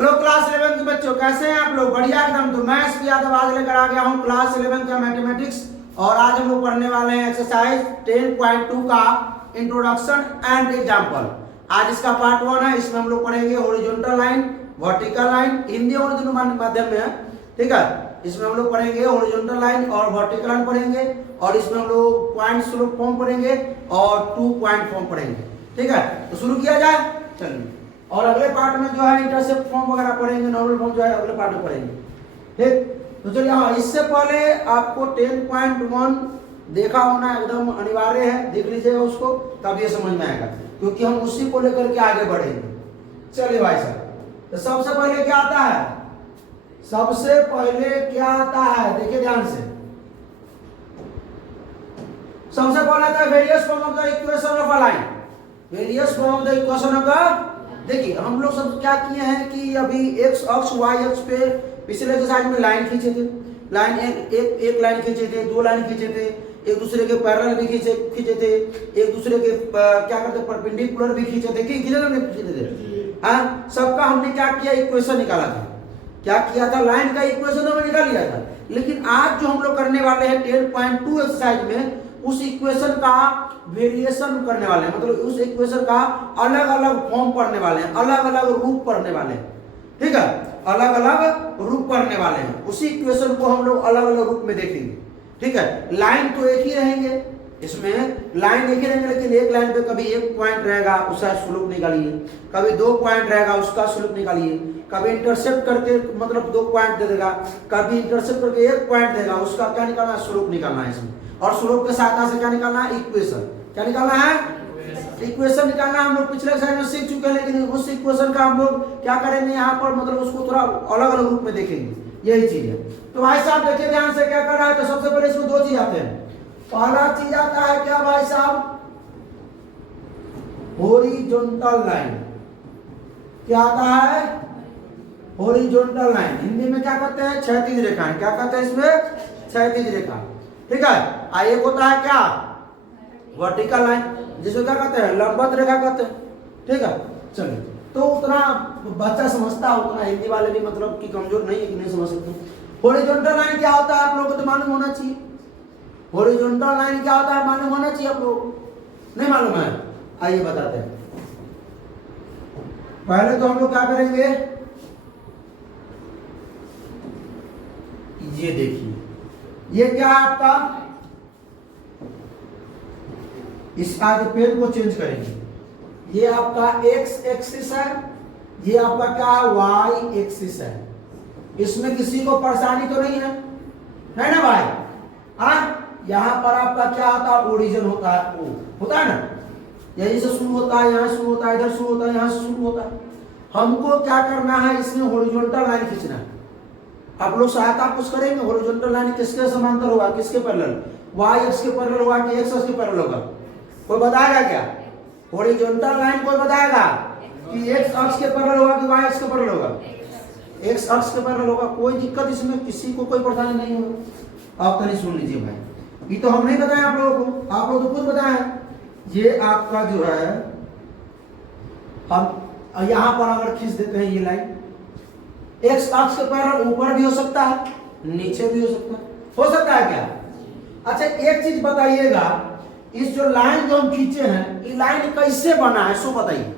Hello class 11 के बच्चों, कैसे हैं आप लोग? बढ़िया एकदम। तो मैं एसपी यादव आज लेकर आ गया हूं क्लास 11 का मैथमेटिक्स, और आज हम लोग पढ़ने वाले हैं एक्सरसाइज 10.2 का इंट्रोडक्शन एंड एग्जाम्पल। आज इसका पार्ट 1 है। इसमें हम लोग पढ़ेंगे horizontal line, vertical line, Hindi और उर्दू माध्यम में है, ठीक है। इसमें हम लोग पढ़ेंगे हॉरिजॉन्टल लाइन और वर्टिकल लाइन पढ़ेंगे, और इसमें हम लोग पॉइंट स्लोप फॉर्म पढ़ेंगे और 2 पॉइंट फॉर्म पढ़ेंगे, ठीक है। तो शुरू किया जाए, चलिए। और अगले पार्ट में जो है इंटरसेप्ट फॉर्म वगैरह पढ़ेंगे, नॉर्मल फॉर्म जो है अगले पार्ट में पढ़ेंगे, ठीक। तो चलिए, हाँ, इससे पहले आपको 10.1 देखा होना एकदम अनिवार्य है, देख लीजिएगा उसको, तब ये समझ में आएगा, क्योंकि हम उसी को लेकर के आगे बढ़ेंगे। चलिए भाई साहब, तो सबसे पहले क्या आता है? सबसे पहले क्या आता है, देखिए ध्यान से। सबसे पहले आता है various form of the equation of a line. Various form of the equation of the, देखिए हम लोग सब क्या किए हैं कि अभी एक्स अक्ष वाई अक्ष पे पिछले एक्सरसाइज में लाइन खींचे थे। लाइन एक लाइन खींचे थे, 2 लाइन खींचे थे, एक दूसरे के पैरेलल भी खींचे थे, एक दूसरे के क्या करते परपेंडिकुलर भी खींचे थे, खींचे थे। हाँ, सबका हमने क्या किया, इक्वेशन निकाला था। क्या किया था? लाइन का इक्वेशन हमने निकाल लिया था। लेकिन आज जो हम लोग करने वाले हैं 10.2 एक्सरसाइज में, उस इक्वेशन का वेरिएशन करने वाले हैं, मतलब उस इक्वेशन का अलग अलग फॉर्म पढ़ने वाले हैं, अलग अलग रूप पढ़ने वाले हैं, ठीक है। अलग अलग रूप पढ़ने वाले हैं, उसी इक्वेशन को हम लोग अलग अलग रूप में देखेंगे, ठीक है। लाइन तो एक ही रहेंगे, इसमें लाइन एक ही रहेंगे, लेकिन एक लाइन पे कभी एक पॉइंट रहेगा, उसका स्लोप निकालिए, कभी 2 पॉइंट रहेगा, उसका स्लोप निकालिए, कभी इंटरसेप्ट करके मतलब 2 पॉइंट दे देगा, कभी इंटरसेप्ट करके 1 पॉइंट देगा, उसका क्या निकालना है, स्लोप निकालना है इसमें। और स्लोप के साथ से क्या निकालना है, इक्वेशन। क्या निकालना है? इक्वेशन निकालना। हम लोग पिछले एक्सरसाइज में सीख चुके हैं, लेकिन उस इक्वेशन का हम लोग क्या करेंगे यहाँ पर, मतलब उसको थोड़ा अलग अलग रूप में देखेंगे, यही चीज है। तो भाई साहब देखिए ध्यान से क्या कर रहा है। तो सबसे पहले इसमें 2 चीज आते हैं। पहला चीज आता है क्या भाई साहब, हॉरिजॉन्टल लाइन। क्या आता है? Horizontal line. हिंदी में क्या कहते हैं? क्षैतिज रेखा। क्या कहते हैं इसमें? क्षैतिज रेखा, ठीक है। एक होता है क्या, वर्टिकल लाइन, जिसको क्या कहते हैं, लंबवत रेखा कहते हैं, ठीक है। चलिए, तो उतना बच्चा समझता है, उतना हिंदी वाले भी मतलब कि कमजोर नहीं है कि नहीं समझ सकते। हॉरिजॉन्टल लाइन क्या होता है आप लोगों को तो मालूम होना चाहिए। हॉरिजॉन्टल लाइन क्या होता है मालूम होना चाहिए आप लोगों को, नहीं मालूम है? आइए बताते हैं। पहले तो हम लोग क्या करेंगे, ये देखिए, ये क्या है आपका, इस आगे पेन को चेंज करेंगे। ये आपका एक्स एक्सिस है, ये आपका क्या है, वाई एक्सिस है। इसमें किसी को परेशानी तो नहीं है ना भाई? हाँ, यहाँ पर आपका क्या होता है, ओरिजिन होता है, ओ होता है ना, यहीं से शुरू होता है, यहाँ शुरू होता है, इधर शुरू होता है, यहाँ से शुरू होता है। हमको क्या करना है, इसमें हॉरिजॉन्टल लाइन खींचना है। आप लोग सहायता कुछ करेंगे, हॉरिजॉन्टल लाइन किसके समांतर होगा, किसके पैरेलल, वाई एक्स के पैरेलल होगा कि एक्स एक्स के पैरेलल होगा? कोई बताएगा क्या? हॉरिजॉन्टल लाइन कोई बताएगा कि एक्स अक्ष के पैरेलल होगा कि वाई अक्ष के पैरेलल होगा? एक्स अक्ष के पैरेलल होगा। कोई दिक्कत इसमें, किसी को कोई परेशानी नहीं होगा। आप तो नहीं सुन लीजिए भाई, ये तो हम नहीं बताएं आप लोगों को, आप लोग तो खुद बताएं। ये आपका जो है, हम यहाँ पर अगर खींच देते हैं ये लाइन, एक्स अक्ष के पैरेलल ऊपर भी हो सकता है, नीचे भी हो सकता है क्या? अच्छा, एक चीज बताइएगा, इस जो लाइन जो हम खींचे हैं, ये लाइन कैसे बना है सो बताइए,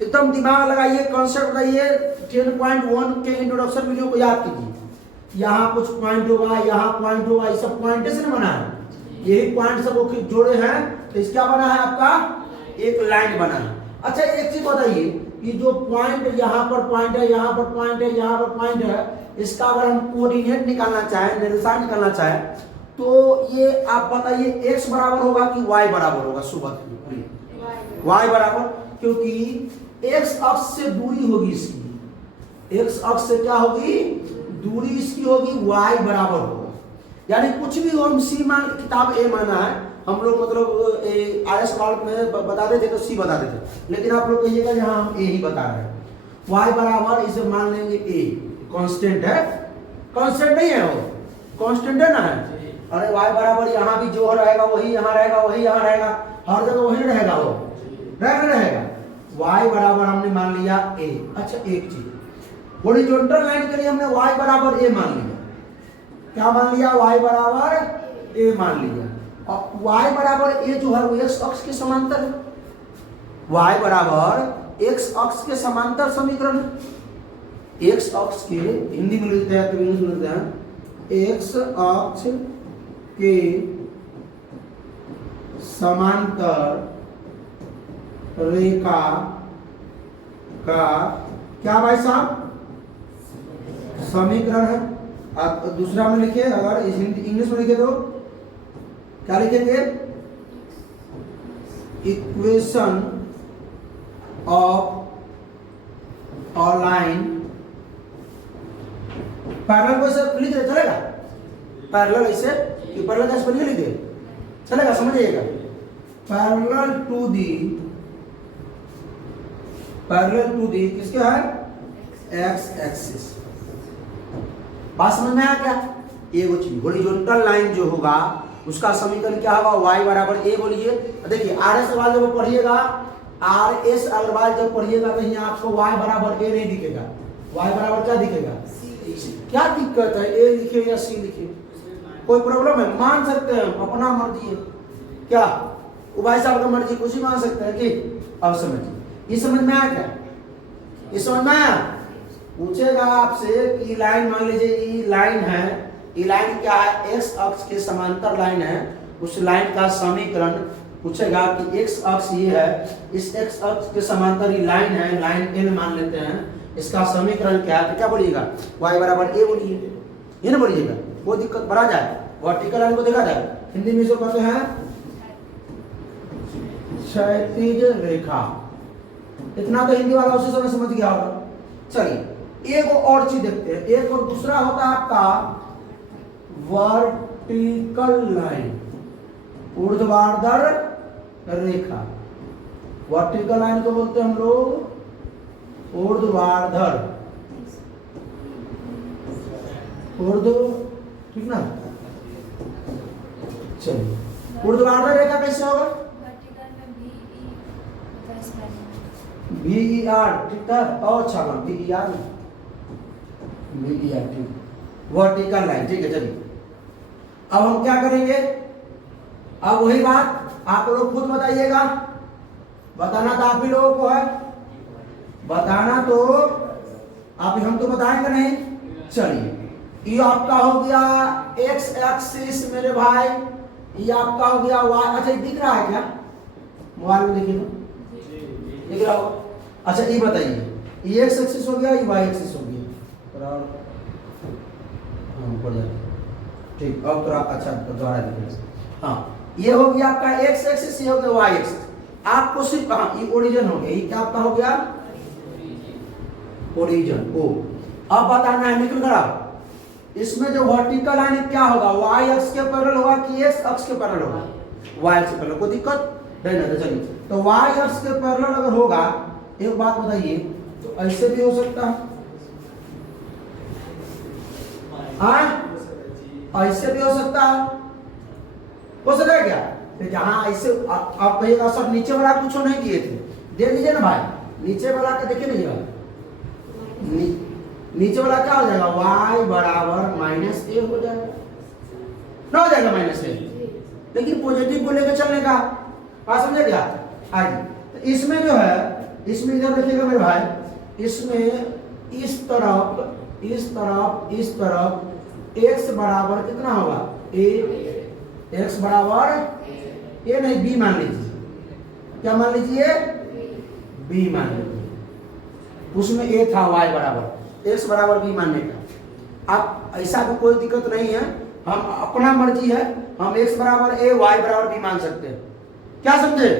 एकदम दिमाग लगाइए, कॉन्सेप्ट बताइए। 10.1 के इंट्रोडक्शन वीडियो को याद कीजिए। यहाँ कुछ पॉइंट होगा, यहाँ पॉइंट होगा, ये सब पॉइंट से बना है, यही पॉइंट सब जोड़े हैं, तो इसका बना है आपका एक लाइन बना है। अच्छा, एक चीज बताइए, ये जो पॉइंट, यहाँ पर पॉइंट है, यहाँ पर पॉइंट है, यहाँ पर पॉइंट है, इसका अगर हम कोऑर्डिनेट निकालना चाहें, निर्देशांक निकालना चाहें, तो ये आप बताइए x बराबर होगा कि y बराबर होगा? सुबह y बराबर, क्योंकि x अक्ष से दूरी होगी इसकी, x अक्ष से क्या होगी, दूरी इसकी होगी, y बराबर होगा। यानी कुछ भी हम c मान, किताब a माना है, हम लोग मतलब आयस काल में बताते थे तो c बताते थे, लेकिन आप लोग कहिएगा यहाँ हम a ही बता रहे हैं। y बराबर इसे मान लेंगे a, कांस्टेंट है, कांस्टेंट नहीं है वो, कांस्टेंट है ना है। अरे y बराबर यहाँ भी जो रहेगा वही यहाँ रहेगा, वही यहाँ रहेगा, हर जगह वही रहेगा, वो रहेगा। y बराबर हमने मान लिया a। अच्छा, एक चीज हॉरिजॉन्टल लाइन के लिए हमने y बराबर a मान लिया। क्या मान लिया? y बराबर a मान लिया। अब y बराबर a जो है वो x अक्ष के समांतर है। y बराबर x अक्ष के समांतर समीकरण है। x अक्ष के हिंदी में लिखते हैं तो इंग्लिश में लिखते हैं x अक्ष के समांतर रेखा का क्या भाई साहब समीकरण है। आप दूसरा में लिखे, अगर इंग्लिश में लिखे तो क्या लिखेंगे? Equation of a line parallel को ऐसे लिख दे चलेगा? पैरेलल ऐसे कि पैरेलल कैसे लिख दे चलेगा? समझिएगा, पैरेलल टू दी किसके है? X axis. बात समझ में आया क्या? ये वो चीज हॉरिजॉन्टल लाइन जो होगा उसका समीकरण क्या होगा? y बराबर a। बोलिए देखिए, आर एस अग्रवाल जब पढ़िएगा, आर एस अग्रवाल जब पढ़िएगा तो यहाँ आपको y बराबर a नहीं दिखेगा। y बराबर क्या दिखेगा? क्या दिक्कत है? a लिखे या c लिखे, कोई प्रॉब्लम है? मान सकते हैं, अपना मर्जी है। क्या वो भाई साहब का मर्जी, कुछ ही मान सकते हैं कि? अब समझिए, ये समझ में आया क्या? ये समझ में आया? पूछेगा आपसे कि लाइन, मान लीजिए ये लाइन है, ये लाइन क्या है? एक्स अक्ष के समांतर लाइन है। उस लाइन का समीकरण पूछेगा कि एक्स अक्ष ये है, इस एक्स अक्ष के समांतर ये लाइन है, लाइन एल मान लेते हैं, इसका समीकरण क्या है? तो क्या बोलिएगा? y बराबर a बोलिए, ये ना बोलिएगा, वो दिक्कत बढ़ा जाए। वर्टिकल लाइन को देखा जाए, हिंदी में इसको कहते हैं क्षैतिज रेखा। इतना तो हिंदी वाला उसी समय समझ गया होगा। चलिए एक और चीज देखते हैं, एक और दूसरा होता है आपका वर्टिकल लाइन, ऊर्ध्वाधर रेखा। वर्टिकल लाइन को बोलते हैं हम लोग ऊर्ध्वाधर, ठीक ना? चलिए ऊर्ध्वाधर रेखा कैसे होगा? VER, ठीक है? और अच्छा नाम VER, ठीक, वर्टिकल लाइन, ठीक है। चलिए अब हम क्या करेंगे? अब वही बात आप लोग खुद बताइएगा, बताना तो आप ही लोगों को है, बताना तो आप, हम तो बताएंगे नहीं। चलिए ये आपका हो गया एक्स एक्सिस मेरे भाई, ये आपका हो गया वाई। अच्छा दिख रहा है क्या? मोबाइल में देखिए, दिख रहा होगा। अच्छा ये बताइए, ये एक्स एक्सिस हो गया, ये वाई एक्सिस हो गया, ऊपर जाए, ठीक। अब थोड़ा अच्छा दोबारा देखिए, हाँ ये हो गया आपका एक्स एक्सिस, ये हो गया वाई एक्सिस। आपको सिर्फ ये ओरिजिन हो गया, ये क्या आपका हो गया? Origin O. अब बताना है निकल कर, इसमें जो वर्टिकल लाइन क्या होगा? वाई अक्ष के पैरेलल होगा कि एक्स अक्ष के पैरेलल होगा? वाई अक्ष के पैरेलल, कोई दिक्कत नहीं ना? चलिए तो वाई अक्ष के पैरेलल अगर होगा, एक बात बताइए, तो ऐसे भी हो सकता है, ऐसे भी हो सकता है, हो सकता है क्या? तो जहां ऐसे आप कहिएगा सर नीचे वाला कुछ नहीं किए थे, देख लीजिए ना भाई, नीचे वाला के देखिए नहीं, नीचे वाला क्या हो जाएगा? y बराबर माइनस ए हो जाएगा, ना हो जाएगा माइनस ए, लेकिन पॉजिटिव को लेकर चलने का बात समझे क्या? आगे तो इसमें जो है, इसमें इधर देखिएगा मेरे भाई, इसमें इस तरफ इस तरफ इस तरफ x बराबर कितना होगा? a, x बराबर a नहीं b मान लीजिए, क्या मान लीजिए? b मान लीजिए, उसमें a था y बराबर, x बराबर b मानने का। अब ऐसा भी कोई दिक्कत नहीं है, हम अपना मर्जी है, हम x बराबर a y बराबर b मान सकते हैं, क्या समझे?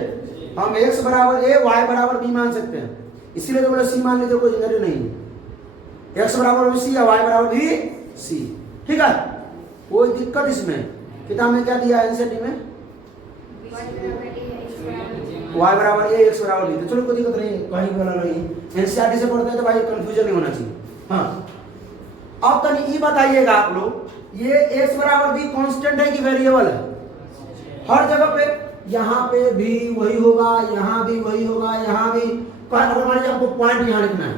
हम x बराबर a y बराबर b मान सकते हैं, इसीलिए तो बोले c मान लीजिए, कोई जरूरी नहीं है, x बराबर भी c या y बराबर भी c, ठीक है? कोई दिक्कत इसमें? किताब में क्या दिया है एनसीईआरटी में? y बराबर a x बराबर b, तो चलो कोई दिक्कत नहीं है, कहीं वाला नहीं, एनसीईआरटी से पढ़ते हैं तो भाई कंफ्यूजन नहीं होना चाहिए। हाँ अब तनी ये बताइएगा आप लोग, ये x बराबर b कांस्टेंट है कि वेरिएबल है? हर जगह पे, यहाँ पे भी वही होगा, यहाँ भी वही होगा, यहाँ भी। अगर मान लीजिए आपको पॉइंट यहाँ लिखना है,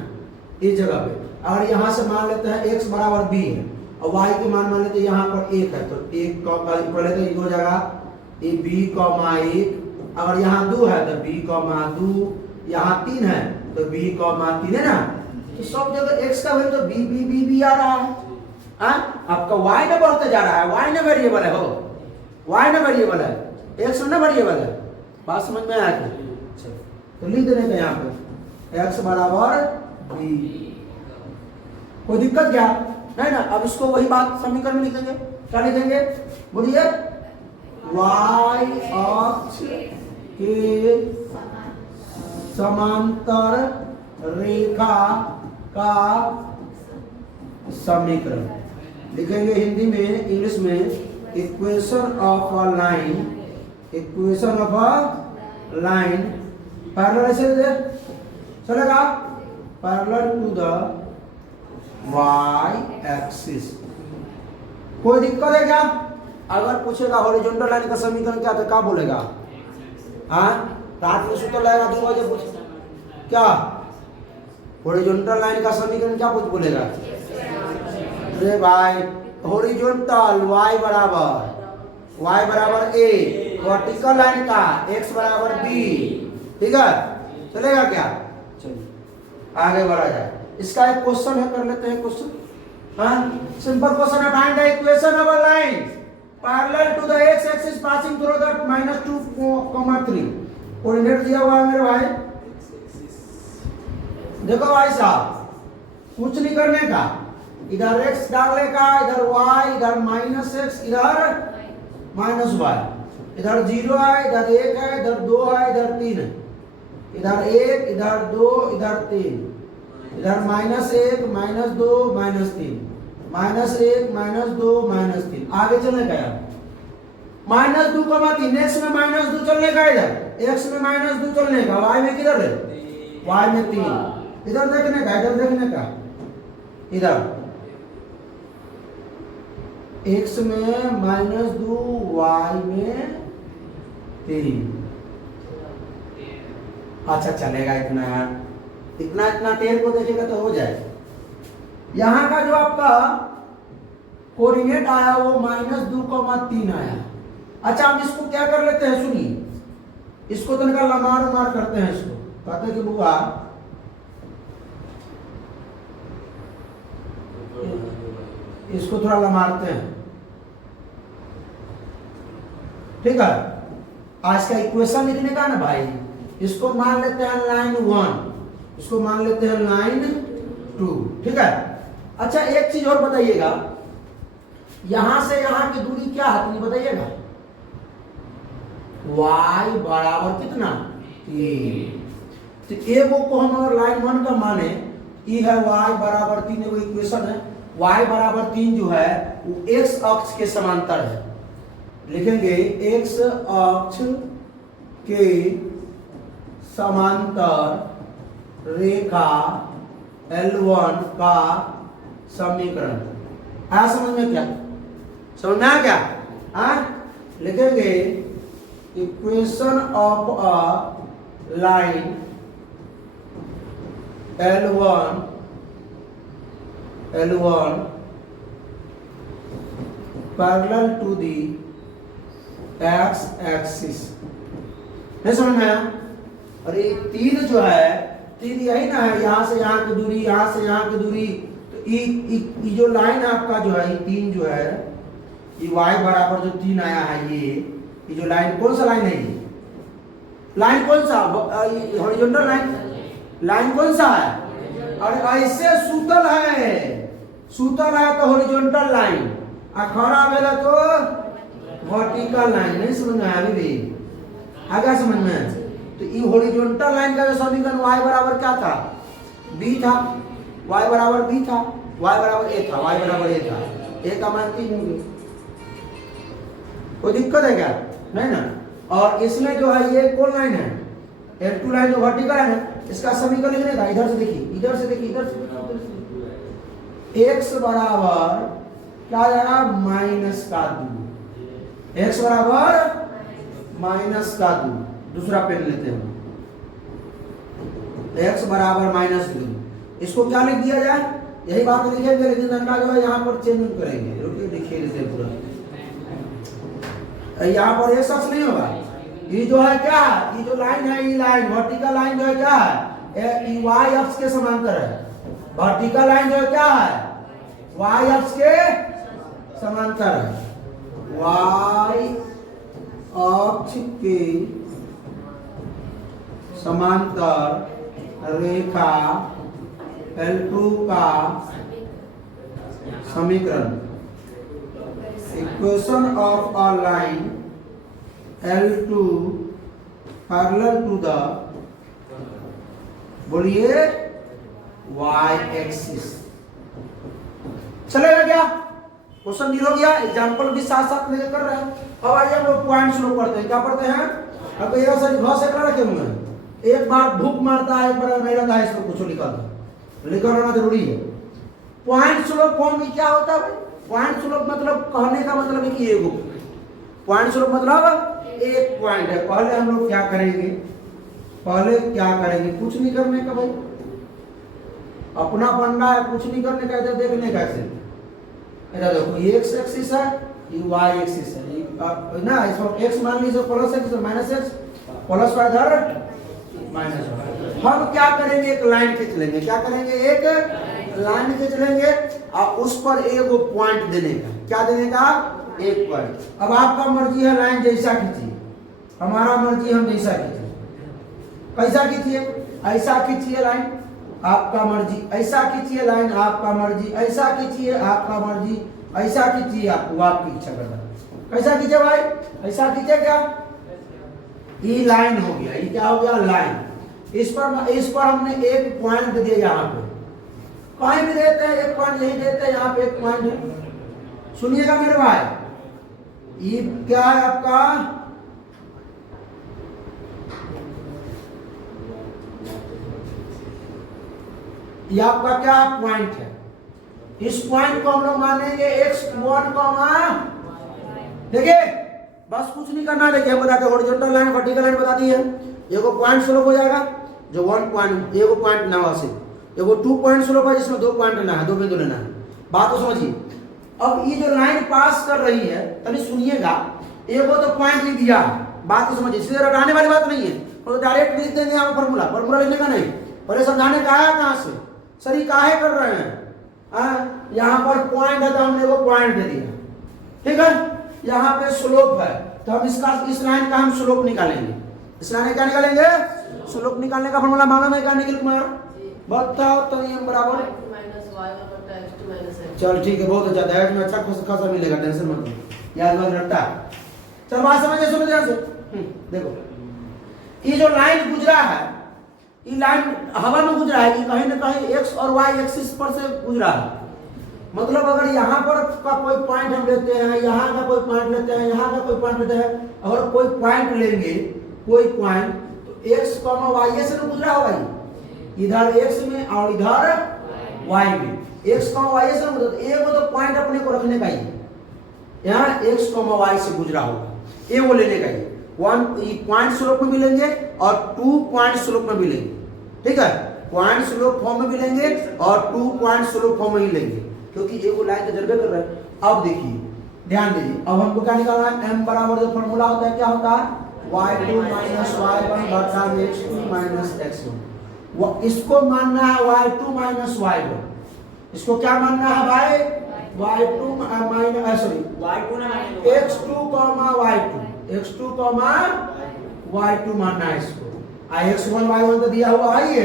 इस जगह पे। अगर यहाँ से मान लेते हैं x बराबर b है और y के मान लेते हैं यहाँ पर 1 है, तो 1 पहले तो ये हो जाएगा ये b कॉमा 1। अगर यहाँ 2 है तो b कॉमा 2, यहाँ 3 है तो b कॉमा 3 है ना। तो सब जगह x का वैल्यू तो b आ रहा है। आपका y ना बढ़ते जा रहा है, y ना वेरिएबल है, हो y ना वेरिएबल है, x ना वेरिएबल है। बात समझ में आया? तो लिख देने का यहाँ पे x बराबर b। कोई दिक्कत क्या है ना? अब इसको वही बात समीकरण में लिखेंगे। क्या लिखेंगे बोलिए? y अक्ष के समांतर रेखा का समीकरण लिखेंगे हिंदी में, इंग्लिश में equation of a line, equation of a line parallel ऐसे चलेगा, parallel to the y axis. कोई दिक्कत है क्या? अगर पूछेगा हॉरिजॉन्टल लाइन का समीकरण क्या, तो क्या बोलेगा? हाँ, रात में सुतर लगेगा 2 बजे पूछ क्या हॉरिजॉन्टल लाइन का समीकरण क्या बोलेगा? अरे भाई हॉरिजॉन्टल y बराबर a, वर्टिकल लाइन का x बराबर b, ठीक है? चलेगा क्या? चलिए आगे बढ़ा जाए। इसका एक क्वेश्चन है, कर लेते हैं क्वेश्चन। हाँ, सिंपल क्वेश्चन है। Find the equation of a line parallel to the x axis passing through the -2, 3 coordinate दिया हुआ है मेरे भाई। देखो भाई साहब, कुछ नहीं करने का, इधर x डालने का, इधर y, इधर -x, इधर -y, इधर 0 है, इधर 1 है, इधर 2 है, इधर 3 है, इधर 1, इधर 2, इधर 3, इधर -1, -2, -3, -1, -2, -3। आगे चलने का यार, -2, 3, x में -2 चलने का, इधर x में -2 चलने का, y में किधर है? y में 3, इधर देखने का, इधर देखने का, इधर x में -2, y में 3। अच्छा चलेगा इतना यार, इतना टेल को देखेगा तो हो जाए। यहाँ का जो आपका कोऑर्डिनेट आया वो -2, 3 आया। अच्छा हम इसको क्या कर लेते हैं, सुनिए, इसको तो निकाल लमार करते हैं। इसको कहते हैं कि बुआ इसको थोड़ा लमारते हैं, ठीक है? आज का इक्वेशन लिखने का ना भाई, इसको मान लेते हैं लाइन 1, इसको मान लेते हैं लाइन 2, ठीक है? अच्छा एक चीज और बताइएगा, यहां से यहां की दूरी क्या है, तो बताइएगा। y बराबर कितना? 3। तो एगो को हम अगर लाइन 1 का माने, ये है y बराबर 3, एगो इक्वेशन है। y बराबर 3 जो है वो x अक्ष के समांतर है। लिखेंगे x अक्ष के समांतर रेखा L1 का समीकरण। आया समझ में? क्या समझ में आया क्या? लिखेंगे equation of a line L1 parallel to the x axis. नहीं समझ में आया? अरे 3 जो है, 3 यही ना है, यहां से यहां की दूरी, यहां से यहां की दूरी। तो ये जो लाइन आपका जो है, ये 3 जो है, ये y बराबर जो 3 आया है, ये जो लाइन कौन सा लाइन है? ये लाइन कौन सा? हॉरिजॉन्टल लाइन कौन सा है? और ऐसे सूतल है तो हॉरिजॉन्टल लाइन, और खड़ा वेला तो वर्टिकल लाइन। नहीं समझ में आया अभी भी? आगे समझ में? तो ये हॉरिजॉन्टल लाइन का जो समीकरण y बराबर क्या था? b था, y बराबर b था, y बराबर a था, y बराबर a था, a का मान 3 होंगे। कोई दिक्कत है क्या? नहीं ना? और इसमें जो है ये कौन लाइन है? L2 लाइन जो वर्टिकल है ना, इसका समीकरण लिखने का, इधर से देखिए, इधर से देखिए, इधर से x बराबर क्या आ जाएगा? -2। x बराबर -2। दूसरा पेन लेते हैं, x बराबर -2। इसको क्या लिख दिया जाए, यही बात लिखेंगे, लेकिन लड़का जो है यहाँ पर चेंज करेंगे। रुकिए लिखिए इसे पूरा, यहाँ पर एक शख्स नहीं होगा। ये जो है क्या है, ये जो लाइन है, ये लाइन वर्टिकल लाइन जो है क्या है, ये वाई अक्ष के समांतर है। वर्टिकल लाइन जो है क्या है, वाई अक्ष के समांतर है। वाई अक्ष के समांतर रेखा L2 का समीकरण, equation of a line L2 parallel to the, बोलिए, y एक्सिस। चलेगा क्या, क्वेश्चन डील हो गया, एग्जांपल भी साथ साथ लेकर कर रहे हैं। अब आइए हम लोग पॉइंट्स लोग पढ़ते हैं। क्या पढ़ते हैं, अब ये घ से रखे हुए हैं, एक बार भूख मारता है, एक बार नहीं रहता है, इसको कुछ लिखा रहना जरूरी है। पॉइंट स्लोप फॉर्म में क्या होता है, पॉइंट स्लोप मतलब कहने का मतलब है कि एक पॉइंट स्लोप मतलब एक पॉइंट है। पहले हम लोग क्या करेंगे, कुछ नहीं करने का भाई, अपना बनना है, कुछ नहीं करने का, इधर देखने का। इधर देखो ये एक्स एक्सिस है, ये वाई एक्सिस है, ये ना, इसको एक्स मान लीजिए plus x minus x, plus y इधर माइनस वाई। हम क्या करेंगे, एक लाइन खींच लेंगे। क्या करेंगे, एक लाइन खींच लेंगे और उस पर एक पॉइंट देने का। क्या देने का, एक पॉइंट। अब आपका मर्जी है, लाइन जैसा खींचिए, हमारा मर्जी, हम जैसा खींचिए। कैसा खींचिए, ऐसा खींचिए लाइन, आपका मर्जी। ऐसा खींचिए लाइन, आपका मर्जी। ऐसा खींचिए, आपका मर्जी। ऐसा खींचिए, आपकी इच्छा करता है। कैसा खींचे भाई, ऐसा खींचे क्या, ये लाइन हो गया, ये क्या हो गया, लाइन। इस पर हमने एक पॉइंट दिया, यहाँ पे कहीं भी देते हैं एक पॉइंट, यही देते हैं, यहाँ पे एक पॉइंट है। सुनिएगा मेरे भाई, ये क्या है आपका, ये आपका क्या पॉइंट है। इस पॉइंट को हम लोग मानेंगे x1, देखिए बस कुछ नहीं करना। देखिए हम बताते हैं, हॉरिजॉन्टल लाइन वर्टिकल लाइन बता दी है, एगो पॉइंट स्लोप हो जाएगा जो 1 पॉइंट, एगो पॉइंट ना हो, एगो 2 पॉइंट स्लोप है जिसमें 2 पॉइंट लेना है, 2 बिंदु लेना है। बात तो समझिए। अब ये जो लाइन पास कर रही है, तभी सुनिएगा, एगो तो पॉइंट ही दिया, बात तो समझिए, सीधे रटाने वाली बात नहीं है, तो डायरेक्ट लिख देंगे यहाँ फॉर्मूला लिखने का नहीं, पहले समझाने का है कहाँ से, सर ये काहे कर रहे हैं। यहाँ पर पॉइंट है तो हमने वो पॉइंट दे दिया, ठीक है। यहाँ पे स्लोप है तो हम इस लाइन का हम स्लोप निकालेंगे। इस लाइन का निकालेंगे स्लोप, निकालने का फॉर्मूला मालूम है क्या निखिल कुमार, बताओ तो। ये बराबर चल ठीक है, बहुत अच्छा, डायरेक्ट में अच्छा खासा मिलेगा, टेंशन मत लो, याद रखता है। चल बात समझिए, सुनो ध्यान से। देखो ये जो लाइन गुजरा है, ये लाइन हवा में गुजरा है कि कहीं ना कहीं एक्स और वाई एक्सिस पर से गुजरा है। मतलब अगर यहाँ पर का कोई पॉइंट हम लेते हैं, यहाँ का कोई पॉइंट लेते हैं, यहाँ का कोई पॉइंट लेते हैं, अगर कोई पॉइंट लेंगे, कोई पॉइंट, तो एक्स वाई से तो गुजरा होगा, इधर एक्स में और इधर वाई में, एक्स वाई से गुजरा, एक तो पॉइंट अपने को रखने का ही, यहाँ एक्स वाई से गुजरा होगा, ये वो लेने का ही। 1 पॉइंट स्लोप में भी लेंगे और 2 पॉइंट स्लोप में भी लेंगे, ठीक है। पॉइंट स्लोप फॉर्म में भी लेंगे और 2 पॉइंट स्लोप फॉर्म में ही लेंगे, क्योंकि एक लाइन तजर्बे कर रहे हैं। अब देखिए, ध्यान दीजिए, अब हमको क्या निकालना है, m बराबर जो फॉर्मूला होता है क्या होता है, y2 माइनस y1 बटा x2 माइनस x1। इसको मानना है y2 माइनस y1, इसको क्या मानना है भाई, y2 minus x2 y2 y2 मानना है इसको। x1 y1 तो दिया हुआ है,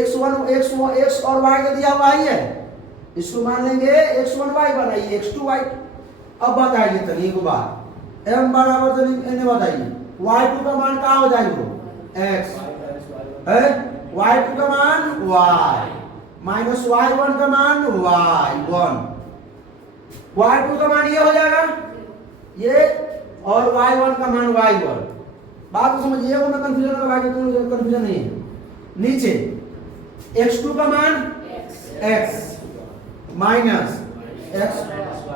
x और y का दिया हुआ है, इसको मान लेंगे x1 y बनाइए, x2 y। अब बताइए तनी एक बात, m बराबर तो इन्हें बताइए, y2 का मान क्या हो जाएगा, x है, y2 का मान y माइनस y1 का मान y1, y2 का मान ये हो जाएगा ये, और y1 का मान y1। बात तो समझिए, वो मैं कंफ्यूजन का बाकी तो कंफ्यूजन नहीं है। नीचे x2 का मान x माइनस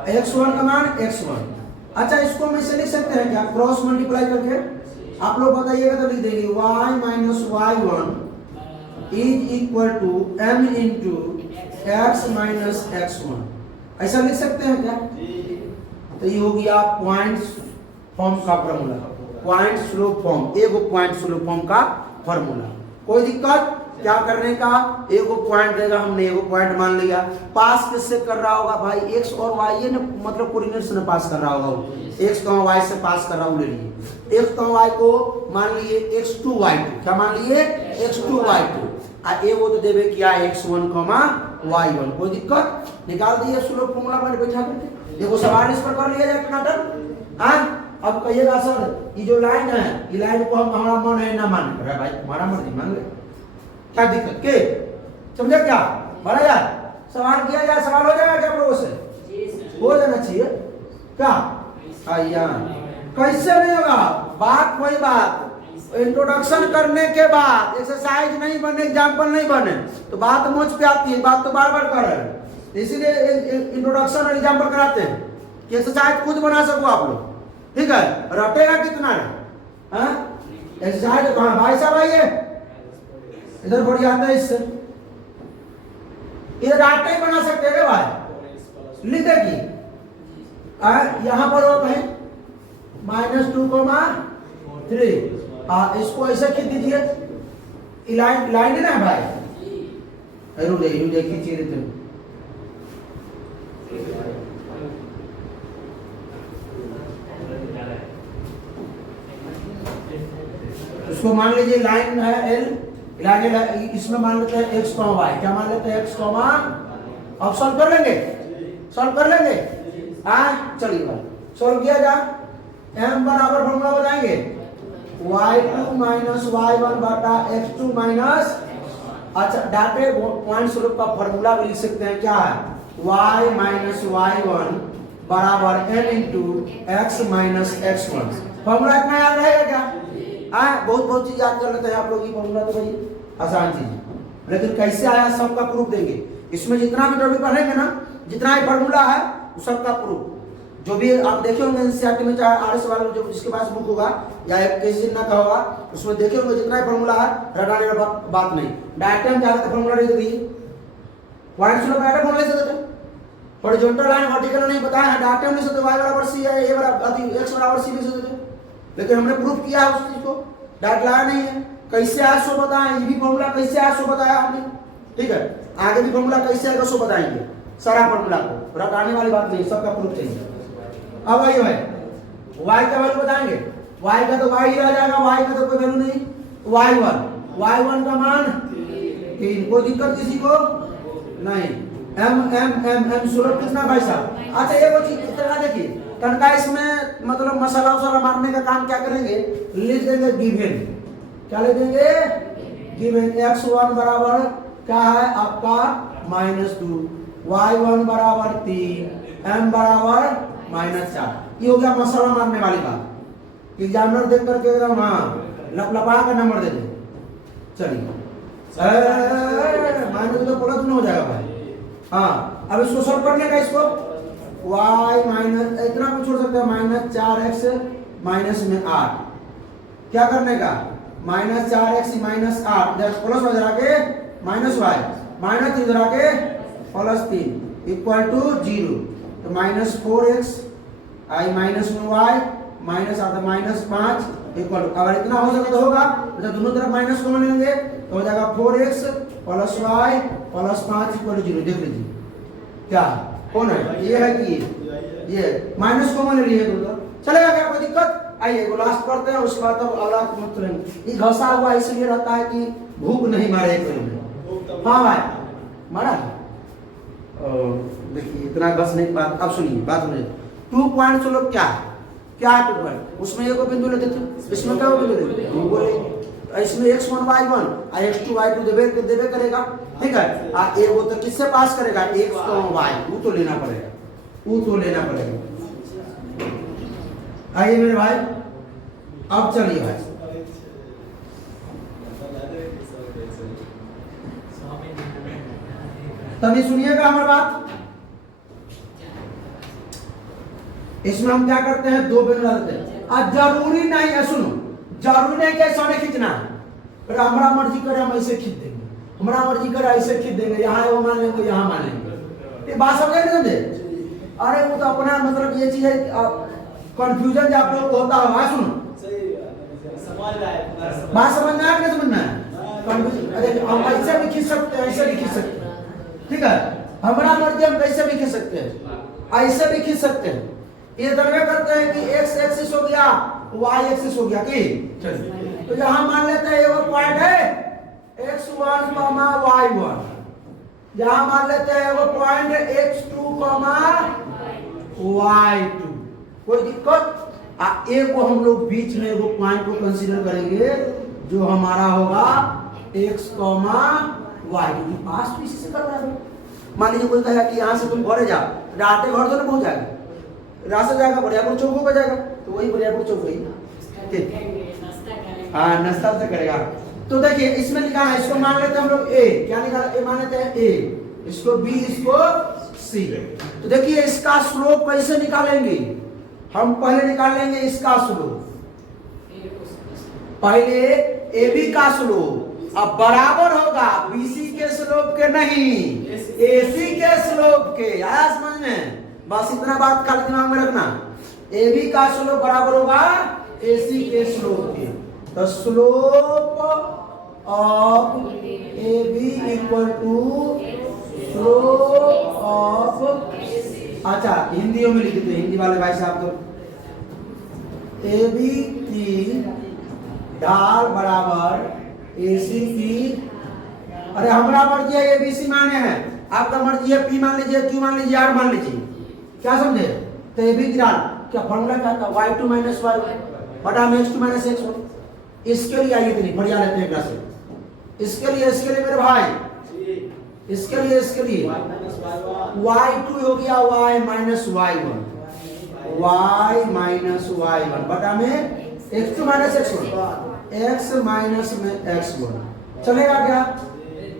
x1 का मान x1। अच्छा, इसको हम इसे लिख सकते हैं क्या, क्रॉस मल्टीप्लाई करके। आप लोग बताइएगा तो लिख देंगे y minus y1 is equal to m into x minus x1। ऐसा लिख सकते हैं क्या? तो ये हो गया पॉइंट फॉर्म का फॉर्मूला, पॉइंट स्लोप फॉर्म, एगो पॉइंट स्लोप फॉर्म का फॉर्मूला। कोई दिक्कत क्या करने का? एगो पॉइंट देगा, हमने एगो पॉइंट मान लिया। पास किससे कर रहा होगा भाई? एक्स और वाई, ये ना मतलब कोऑर्डिनेट्स ने पास कर रहा होगा वो, एक्स और वाई से पास कर रहा हूं, ले लिए एक्स और वाई को मान लिए x2 y2, क्या मान लिए? x2 y2। आ एगो तो देवे किया x1 y1। कोई दिक्कत? निकाल दिए स्लोप फॉर्मूला मैंने बैठा करके। देखो सवाल इस पर कर लिया जाए टनाटन। हां अब कहिएगा सर ये जो लाइन है, ये लाइन को हम हमारा मन है ना मान, अरे भाई हमारा मर्जी मान ले, क्या दिक्कत के? समझे क्या? बड़ा यार सवाल किया जाए, सवाल हो जाएगा क्या प्रो से? हो जाना चाहिए क्या? आइया कैसे नहीं होगा? बात वही बात, इंट्रोडक्शन करने के बाद एक्सरसाइज नहीं बने, एग्जाम्पल नहीं बने तो बात मुझ पे आती है, बात तो बार बार कर रहे हैं, इसीलिए इंट्रोडक्शन और एग्जाम्पल कराते हैं कि एक्सरसाइज खुद बना सको आप लोग। ठीक है, रटेगा कितना है एक्सरसाइज? कहाँ भाई साहब आइए इधर, बढ़िया आता है इससे, ये राटे ही बना सकते हैं भाई। लिख देगी यहां पर हो कहीं -2,3, इसको ऐसे खींच दीजिए, लाइन लाइन है ना भाई, रुक जाइए खींचिए रहते, उसको मान लीजिए लाइन है एल, इसमें मान लेते हैं x, y, क्या मान लेते हैं x, अब सॉल्व कर लेंगे, सॉल्व कर लेंगे। चलिए भाई सॉल्व किया जा, m बराबर फॉर्मूला बताएंगे y2 माइनस y1 बटा x2 माइनस, अच्छा डाटे पॉइंट स्लोप का फॉर्मूला भी लिख सकते हैं, क्या है? y माइनस y1 बराबर n into x minus x1। Formula इतना याद रहेगा क्या? बहुत चीज याद कर लेते हैं आप लोग, ये फॉर्मूला तो भाई आसान चीज है, लेकिन कैसे आया सबका प्रूफ देंगे। इसमें जितना भी टॉपिक पढ़ेंगे ना, जितना ही फॉर्मूला है सबका प्रूफ, जो भी आप देखे होंगे एनसीईआरटी में, चाहे आरएस वाला जो जिसके पास बुक होगा या किसी जिन्ना का होगा, उसमें देखे होंगे जितना ही फॉर्मूला है, रटाने का बात नहीं। डायरेक्ट ज्यादा फॉर्मूला दे दी, पॉइंट स्लोप डायरेक्ट फॉर्मूला से देते, हॉरिजॉन्टल लाइन वर्टिकल नहीं बताया है, डायरेक्ट नहीं सकते, y बराबर c है, a बराबर x बराबर c लिख सकते, लेकिन हमने प्रूफ किया है उस चीज को, डायरेक्ट लाया नहीं है। कैसे आया सो बताएं, ये भी फॉर्मूला कैसे आया सो बताया आपने, ठीक है, आगे भी फॉर्मूला कैसे आएगा सो बताएंगे, सारा फॉर्मूला को रटाने वाली बात नहीं, सबका प्रूफ चाहिए। अब आइए भाई y का वैल्यू बताएंगे, y का तो y ही रह जाएगा, y का तो कोई वैल्यू नहीं, y1 का मान 3, कोई दिक्कत किसी को नहीं। m स्लोप कितना भाई साहब? अच्छा ये वो चीज तरह देखिए, तनका इसमें मतलब मसाला वसाला मारने का काम क्या करेंगे, लिख देंगे गिवन, क्या लिख देंगे? गिवन x1 बराबर क्या है आपका -2, y1 बराबर 3, m बराबर -4। ये हो गया मसाला मारने वाली बात। एग्जामिनर देख करके एकदम लपलपा का नंबर दे दे, चलिए -2 तो प्लस में हो जाएगा भाई। अब इसको सॉल्व करने का, इसको y माइनस इतना कुछ छोड़ सकते हैं, -4x माइनस में 8, क्या करने का? -4x माइनस 8 प्लस हो जाके -y माइनस इधर आके +3 इक्वल टू 0, तो -4x i माइनस में y माइनस आता -5 इक्वल टू, अगर इतना हो सके तो होगा, तो दोनों तरफ माइनस कॉमन लेंगे तो हो जाएगा 4x + y + 5 इक्वल टू 0। देख लीजिए क्या कौन है, ये है कि ये माइनस कॉमन ले लिए तो चलेगा क्या, कोई दिक्कत? आइए वो लास्ट पढ़ते हैं, उसके बाद तब अगला मत लेंगे। ये घसा हुआ इसलिए रहता है कि भूख नहीं मारे एक में। हाँ भाई मारा, देखिए इतना बस नहीं बात। अब सुनिए बात मुझे, 2 पॉइंट स्लोप क्या है, क्या है 2 पॉइंट? उसमें एक बिंदु लेते थे, इसमें क्या बिंदु लेते, बोले इसमें x1 y1 और x2 y2 देवे करेगा, ठीक है। ये वो तो किससे पास करेगा, x तो y, वो तो लेना पड़ेगा, वो तो लेना पड़ेगा। आइए मेरे भाई, अब चलिए भाई तभी सुनिएगा हमारी बात। इसमें हम क्या करते हैं, 2 बिंदु डालते हैं। अब जरूरी नहीं है, सुनो, जरूरी नहीं कि ऐसा नहीं खींचना है, हमारा मर्जी करे हम ऐसे खींच देंगे, हमारा मर्जी कर ऐसे खींच देंगे, यहाँ वो मान लेंगे, यहाँ मान लेंगे। ये बात समझे नहीं समझे? अरे वो तो अपना मतलब ये चीज है, कंफ्यूजन आप लोग को होता होगा। सुनो बात समझ में आया, समझ में कंफ्यूजन। अरे हम ऐसे भी खींच सकते हैं, ऐसे भी खींच सकते हैं, ठीक है। हमारा मर्जी, हम कैसे भी खींच सकते हैं, ऐसे भी खींच सकते हैं। ये दर्वे करते हैं कि एक्स एक्सिस हो गया, वाई एक्सिस हो गया कि चलिए, तो यहां मान लेते हैं वो पॉइंट है x1, y1, यहां मान लेते हैं वो पॉइंट x2, y2। कोई दिक्कत? एक को हम लोग बीच में वो पॉइंट को कंसीडर करेंगे जो हमारा होगा x, y2। पास भी इसी से कर रहा है। मान लीजिए कोई कहेगा कि यहाँ से तुम घरे जाओ, राते घर तो नहीं पहुंच जाएगा, रास्ता जाएगा बरियापुर चौक पे जाएगा, तो वही बरियापुर चौक ही हाँ नाश्ता से करेगा। तो देखिए इसमें लिखा है, इसको मान लेते हैं हम लोग ए, क्या निकाला, ए मान लेते हैं ए, इसको बी, इसको सी। तो देखिए इसका स्लोप कैसे निकालेंगे, हम पहले निकाल लेंगे इसका स्लोप, पहले ए बी का स्लोप, अब बराबर होगा बीसी के स्लोप के नहीं, एसी के स्लोप के। आया समझ में? बस इतना बात खाली दिमाग में रखना, ए बी का स्लोप बराबर होगा एसी के स्लोप के। तो slope of A B equal to slope of, अच्छा हिंदियों में लिख देते, हिंदी वाले भाई साहब तो ए बी की ढाल बराबर एसी की, अरे हमारा मर्जी है ए बी सी माने हैं, आपका मर्जी है पी मान लीजिए, क्यू मान लीजिए, आर मान लीजिए, क्या समझे? तो ए बी की ढाल क्या फॉर्मूला क्या था, y2 माइनस y बटा में x2 माइनस x1। इसके लिए आइए इतनी बढ़िया लेते हैं से, इसके लिए मेरे भाई, इसके लिए y2 हो गया y minus y1, y minus y1 बटा में x2 minus x1, x minus में x1 चलेगा क्या?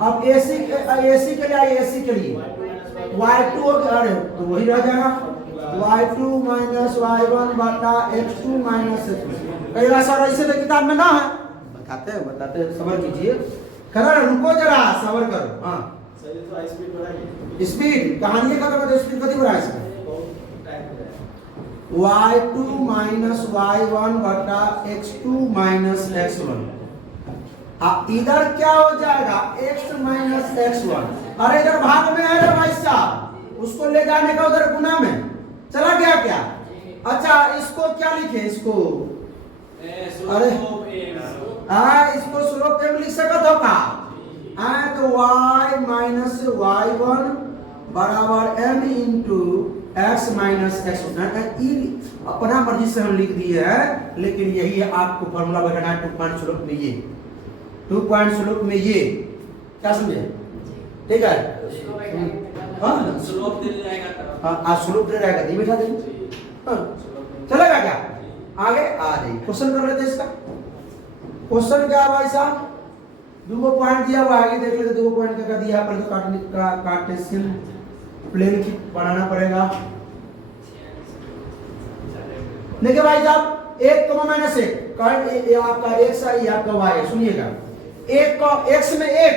अब AC के लिए आइए, AC के लिए y2 हो गया, अरे तो वही रह जाएगा y2 माइनस y1 बटा x2 माइनस x1। कई बार सर ऐसे तो किताब में ना है, बताते हैं सबर कीजिए, खबर रुको जरा सबर करो। हाँ स्पीड कहानी खत्म है, स्पीड कति बढ़ा इसका, y2 माइनस y1 बटा x2 माइनस x1। इधर क्या हो जाएगा x माइनस x1, अरे इधर भाग में है भाई साहब, उसको ले जाने का उधर गुना में चला गया क्या? अच्छा इसको क्या लिखे, इसको अरे इसको स्लोप में लिख सकते हो का, तो y माइनस y1 बराबर m into x minus x1। अपना मर्जी से हम लिख दिए है, लेकिन यही है आपको फॉर्मूला बैठाना है 2 पॉइंट स्लोप में, ये 2 पॉइंट स्लोप में ये, क्या समझे? ठीक है, हाँ स्लोप दे जाएगा, हाँ स्लोप दे रहेगा, ये बैठा देंगे, हाँ चलेगा क्या? आगे आ जाइए, क्वेश्चन कर लेते हैं इसका। क्वेश्चन क्या है भाई साहब, 2 पॉइंट दिया हुआ, आगे देख लेते 2 पॉइंट का दिया, पर तो कार्टेशियन प्लेन की बनाना पड़ेगा। देखिए भाई साहब 1 माइनस 1 करंट आपका x है, ये आपका y है, सुनिएगा, एक का x में 1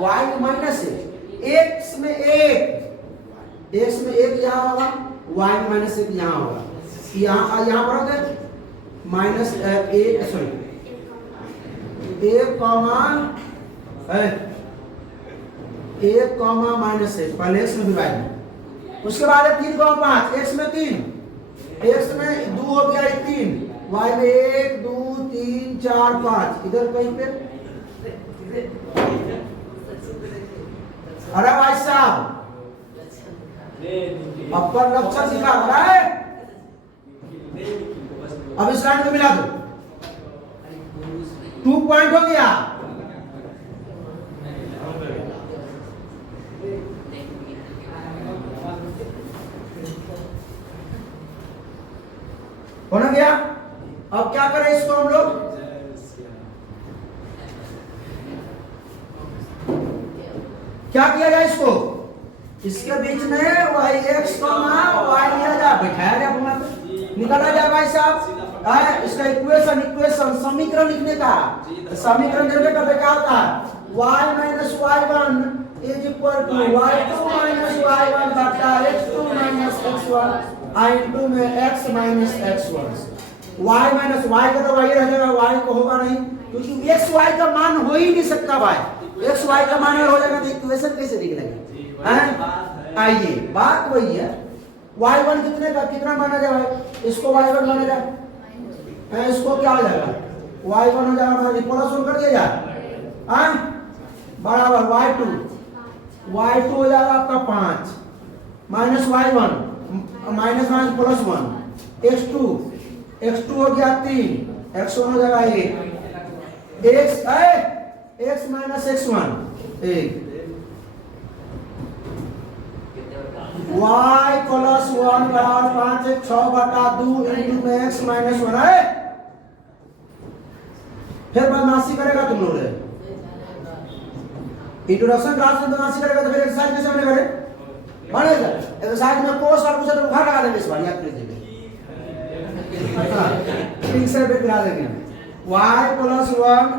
y माइनस 1, x में 1 यहाँ होगा, y माइनस 1 यहाँ होगा, यहाँ पर होगा माइनस 1 सॉरी 1 कॉमा माइनस 1 पहले x में डिवाइड, उसके बाद 3 कॉमा 5, x में 3, x में 2 हो गया 3, y में 1 2 3 4 5, इधर कहीं पे, अरे भाई साहब अपर लक्षण लिखा हो रहा है, अब इस लाइन को मिला दो, 2 पॉइंट हो गया, होना गया। अब क्या करें इसको हम लोग, क्या किया जाए इसको, इसके बीच में y x y लिया जाए, बैठाया जाए, निकाला जाए भाई साहब, इसका इक्वेशन इक्वेशन समीकरण लिखने का समीकरण देखने का क्या होता है y minus y1 is equal to y2 minus y1 बटा x2 माइनस x1 into में x minus x1 y minus y का तो वही रह जाएगा y को होगा नहीं क्योंकि x y का मान हो ही नहीं सकता भाई x y का मान अगर हो जाएगा तो इक्वेशन कैसे निकलेगा हैं आइए बात वही है y1 कितने का कितना माना जाए भाई इसको y1 माना जाए इसको क्या हो जाएगा y1 हो जाएगा हमारा प्लस 1 कर दिया जाए हां बराबर y2 हो जाएगा आपका 5 minus y1 minus minus plus 1 x2 हो गया 3 x1 हो जाएगा 1 x minus x1 1 y plus 1 बराबर 5 6 बटा 2 इंटू में x माइनस 1 है फिर बदमाशी करेगा तुम लोग इंट्रोडक्शन क्लास में बदमाशी करेगा तो फिर एक्सरसाइज कैसे बनेगा रे बनेगा एक्सरसाइज में कोस और पूछे तो बुखार लगा देंगे इस बार याद कर लीजिए ठीक से पे गिरा देंगे y प्लस 1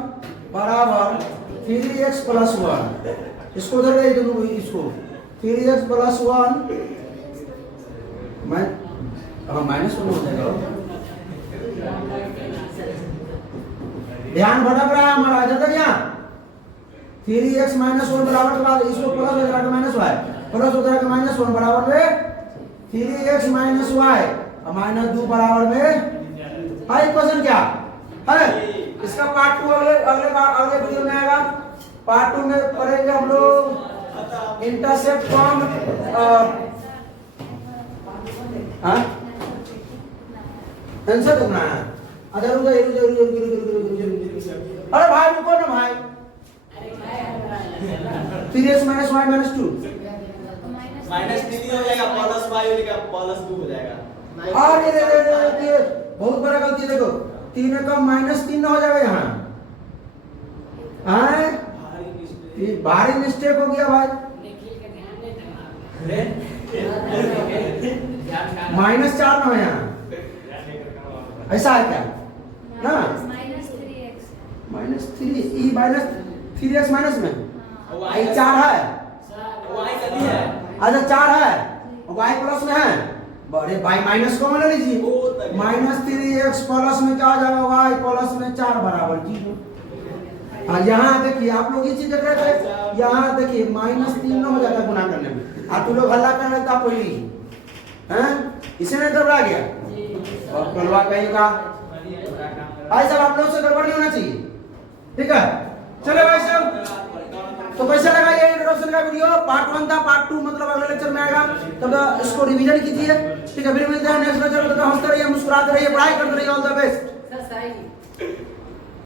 बराबर 3x प्लस 1 इसको उधर ले दोनों इसको 3x प्लस 1 मैं माइनस 1 हो जाएगा ध्यान भटक रहा है हमारा जब तक यहाँ 3x माइनस 1 बराबर के बाद इसको प्लस हो जाएगा माइनस y प्लस हो जाएगा माइनस 1 बराबर में 3x माइनस y और माइनस 2 बराबर में हाई इक्वेशन क्या है इसका पार्ट 2 अगले वीडियो में आएगा पार्ट 2 में पढ़ेंगे हम लोग इंटरसेप्ट फ्रॉम आंसर करना है अच्छा रुको अरे भाई रुको ना भाई 3x minus y minus 2 minus 3 हो जाएगा प्लस y हो जाएगा प्लस 2 हो जाएगा और ये बहुत बड़ा गलती देखो 3 का माइनस 3 हो जाएगा यहाँ हैं ये भारी मिस्टेक हो गया भाई माइनस 4 ना हो यहाँ ऐसा है क्या ना minus 3 E minus 3x minus में y 4 है y कभी है अच्छा 4 है y प्लस में है बड़े भाई माइनस को मान लीजिए माइनस 3x प्लस में क्या हो जाएगा y प्लस में 4 बराबर 0 यहाँ देखिए आप लोग ये चीज देख रहे थे यहाँ देखिए माइनस 3 हो जाता है गुना करने में आप तुम लोग हल्ला कर रहे थे आप वही हैं इसे नहीं घबरा गया और कलवा कहेगा भाई साहब आप लोग से गड़बड़ नहीं होना चाहिए ठीक है चलो भाई साहब तो कैसे लगा ये इंट्रोडक्शन का वीडियो पार्ट 1 था पार्ट 2 मतलब अगले लेक्चर में आएगा तब इसको रिवीजन कीजिए ठीक है फिर मिलते हैं नेक्स्ट लेक्चर में। हंसते रहिए मुस्कुराते रहिए पढ़ाई करते रहिए ऑल द बेस्ट